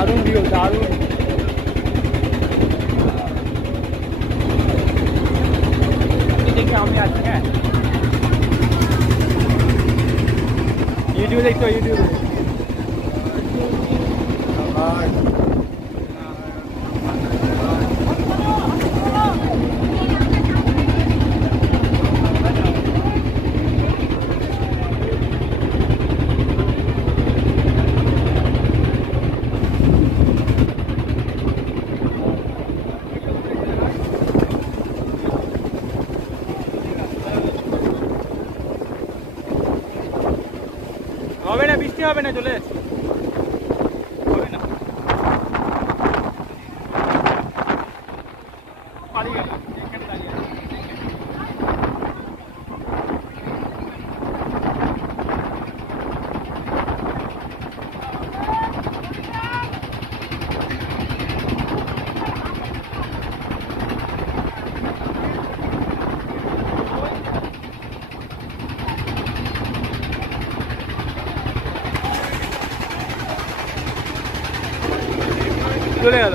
দারুণ ভিউ, দারুণ। দেখি আমি আছি, হ্যাঁ ইউটিউবে দেখতে, ইউটিউবে হবে না, বৃষ্টি হবে না, চলে যাচ্ছে, হবে না, পালিয়ে গেল, এখানে দাঁড়িয়ে আছে। চলে গেল।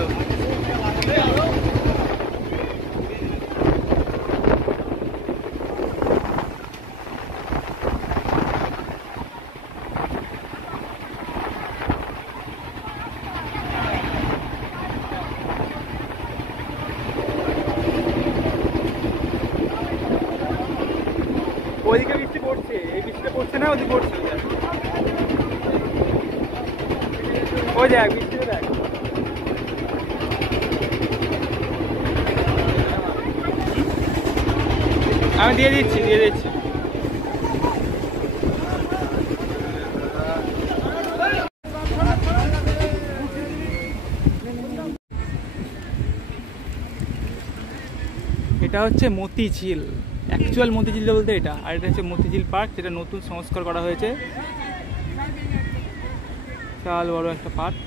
ওইদিকে বৃষ্টি পড়ছে, এই বৃষ্টিটা পড়ছে না, ওদিকে পড়ছে, ওই দেখ বৃষ্টিটা দেখ। আমি দিয়ে দিচ্ছি, দিয়ে দিচ্ছি। এটা হচ্ছে মতিঝিল, অ্যাকচুয়াল মতিঝিল বলতে এটা, আর এটা হচ্ছে মতিঝিল পার্ক, যেটা নতুন সংস্কার করা হয়েছে। বিশাল বড় একটা পার্ক।